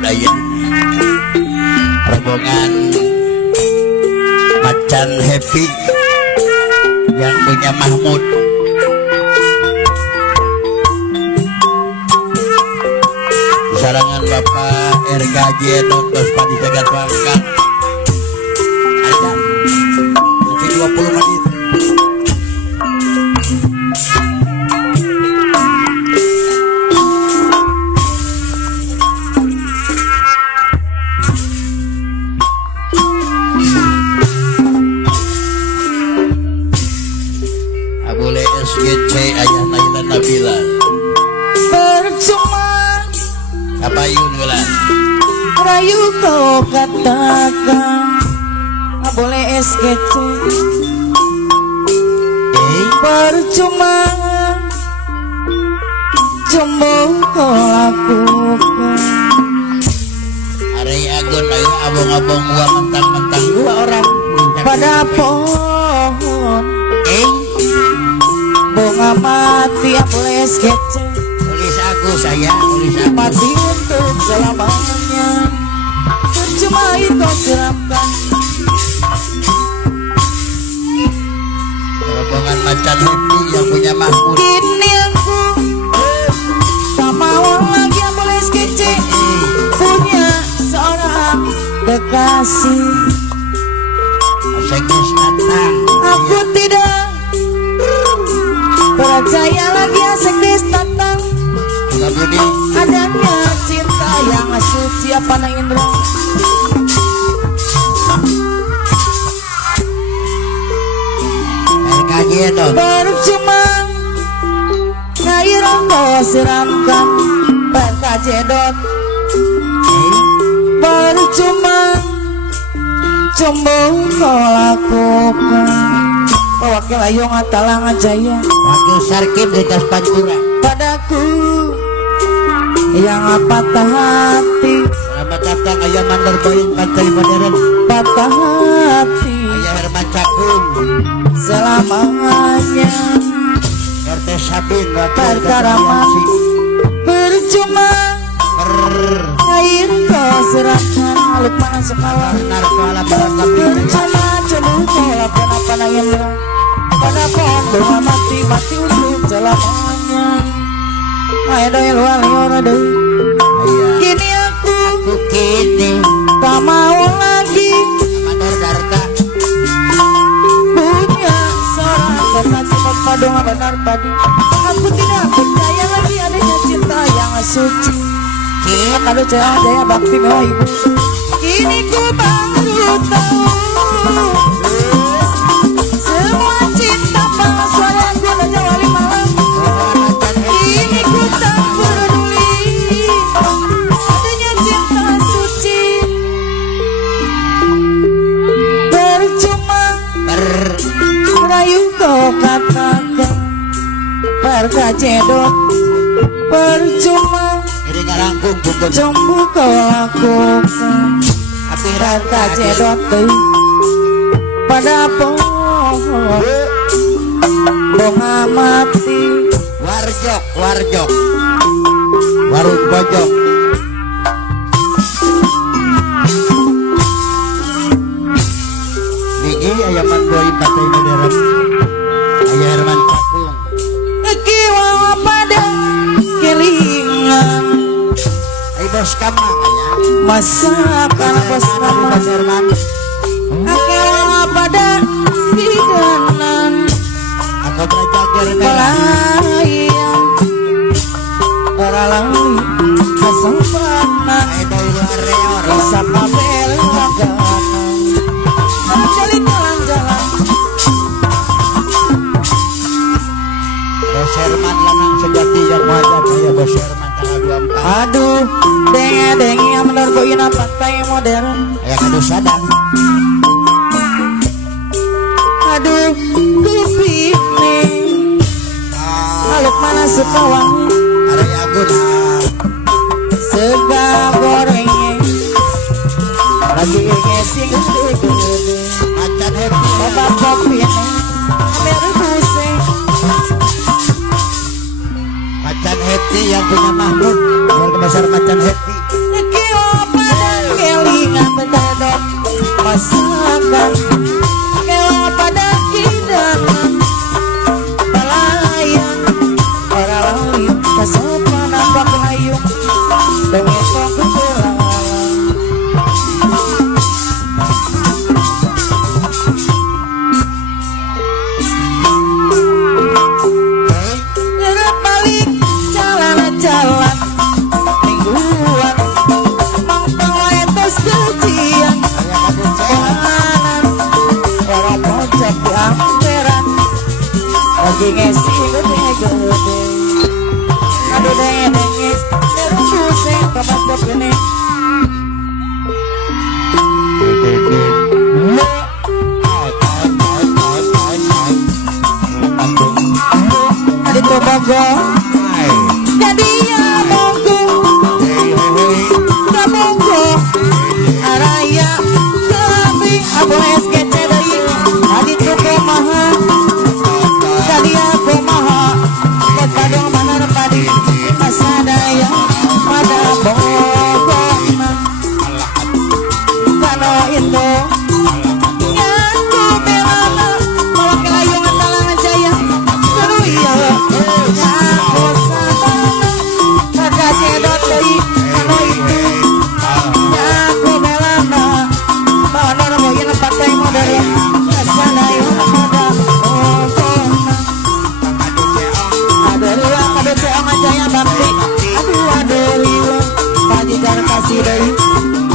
Mahmud aya rombongan Macan Happy yang punya Mahmud. Sarangan Bapak RKJ Dr. Padi Jagat Wangkang ada masih 20 menit. Abule SGC Ayah Naila Nabila percuma apa yun gelan rayu kau katakan nggak boleh SKC percuma jumbo kau lakukan hari agun ayo abong-abong gua mentang-mentang dua orang pada pohon bunga mati nggak boleh SKC tulis aku saya tulis aku mati untuk selamanya percuma itu siramkan rombongan Macan Happy yang punya Mahmud. kini aku tak mau lagi yang boleh skece punya seorang kekasih. Asegus datang Aku tidak percaya lagi asekdes datang Budi adanya cinta yang suci apa na Indra. RKJ dong Percuma ngairan kau siramkan berkajedot percuma combong kau lakukan wakil ayo ngatalang jaya wakil sarkim di tas Pantura padaku yang patah hati. selamat datang Ayah Mandar Boyong Pantai Modern Patah hati Ayah Herman Cakung selamanya RT Sabin perkara mati percuma air kau serahkan aluk mana sekolah Narkola Barangkali percuma coba kau apa nanya pada pohon bunga mati mati untuk selamanya. Ayo doi luar liora doi kini aku kini tak mau lagi Mandor Darta punya seorang kekasih berpadung benar padi. Aku tidak percaya lagi adanya cinta yang suci. Kalau cahaya bakti mewah ibu kini ku baru tahu semua cinta palsu yang gunanya wali malam. Kini ku tak peduli adanya cinta suci. Percuma rayu kau katakan perkajedot percuma ini ngarangkung bungkun jombu kau lakukan api perkajedot pada pohon bunga mati warjok warung pojok Niki Ayah Mandoi Pantai Modern Ayah Herman Cakung kiwa pada kelingan Ayah Bos Kamang Ayah masakan bos nama Bos Herman kiwa pada hidangan aku belajar pelayan peralami kesempatan Ayah luar reor bisa kabel langganan menjali jalan-jalan. Bos Herman lanang sejati yang wajar Ayah Bos Herman tanggal 24 Aduh dengi yang menergoin pantai modern. Ayah kadu sadang Aduh kupine aluk mana sepawang Hari Agun sega gorengnya lagi ngesing Macan Happy bapak kopine merebuse Macan Happy yang punya Mahmud keluarga besar Macan Happy kiwa masakan kewa pada hidangan pelayan orang lain kesopan nampak layung dongeng kepelayan gerak balik jalan-jalan mingguan mangkang etos gajian kanan orang pojok di amperan lagi ngesi gede-gede aduh dengeng nerembuse kebatok ini adi tuh bogo jadi ya bogo gak bogo araya tapi abu SGC dari adi tuh kumaha jadi aku maha buat padong mana padi masa daya pada bogo kano itu nyaku belana malah kelayungan talangan jaya seru iya nyaku sabana kakak cedot dari kano itu nyaku belana bawa nono boyin pakai modern masa daya pada bogo ada liwa kado ceong jaya bakti aduh liwa pajijar kasih dari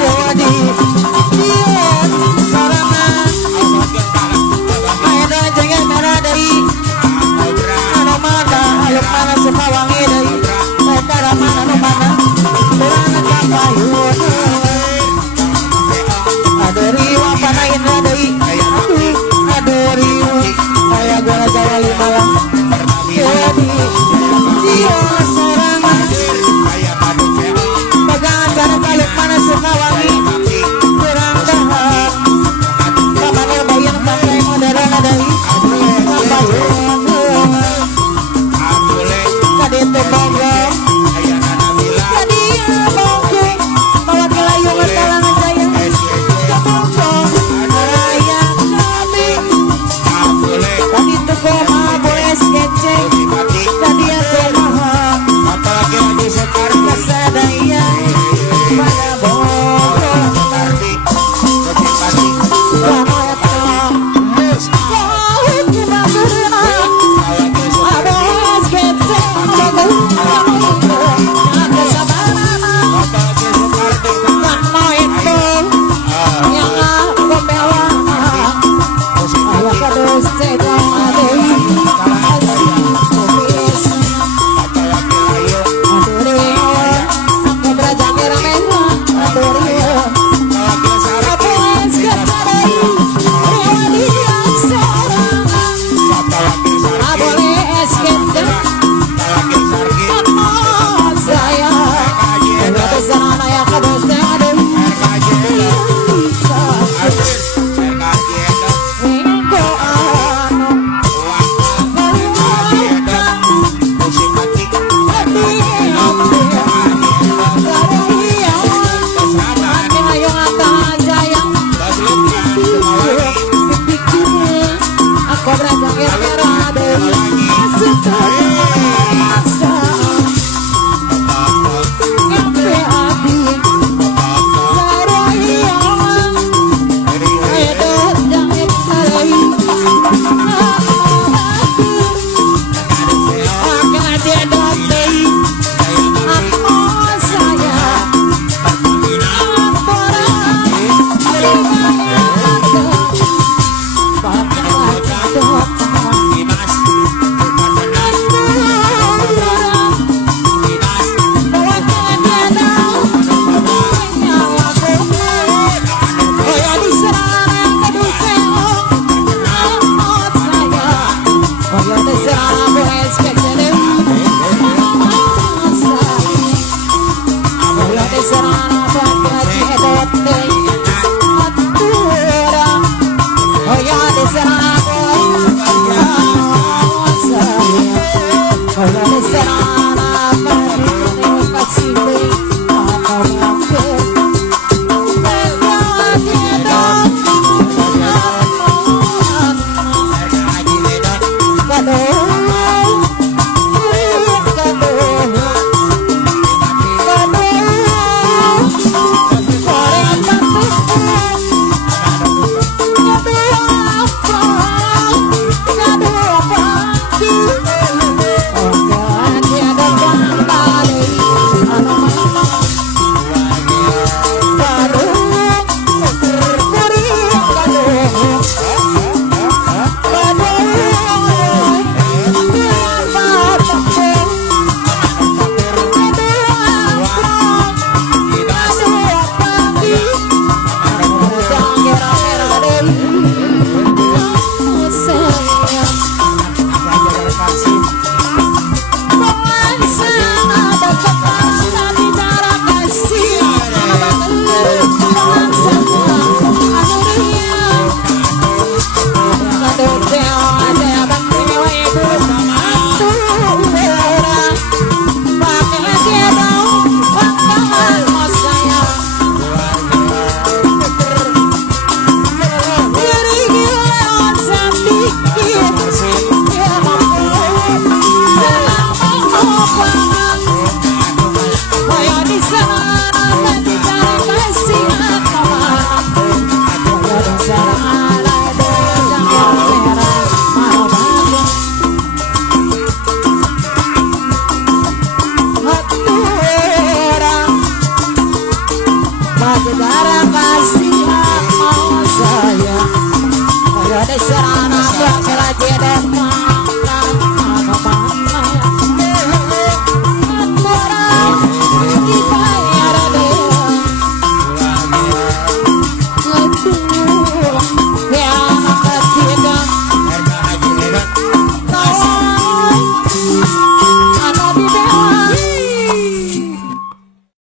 jadi dion sorangan ayo jangan merah dari mana mana aluk mana suka wangi dari cara mana no mana berana kapayun ada riwa panain dari ada riwa kayak gua jawa limalang jadi dion sorangan pegangan cara aluk mana suka wangi kurang tahan kapan bayan pakai modern dari kapayun kaditu bogo jadi ya bogo bawa kelayungan talangan jaya kebogo raya kami kadito koma boleh skece jadi ya komaha kasadaya pada bogo kano eto kau kita berena abos kece bogo kano sabarana kano itu yang aku belana ala kados cedong adei asih kubis adurio aku berjaga mewah adurio aku es kecadai riwa dia sorangan abole es kecadai kano saya enggak besar ya kados adei Winko ano aku berajak merah dari rasa yang beadi laroian edot jangit malai akan dedot dei aku saya Será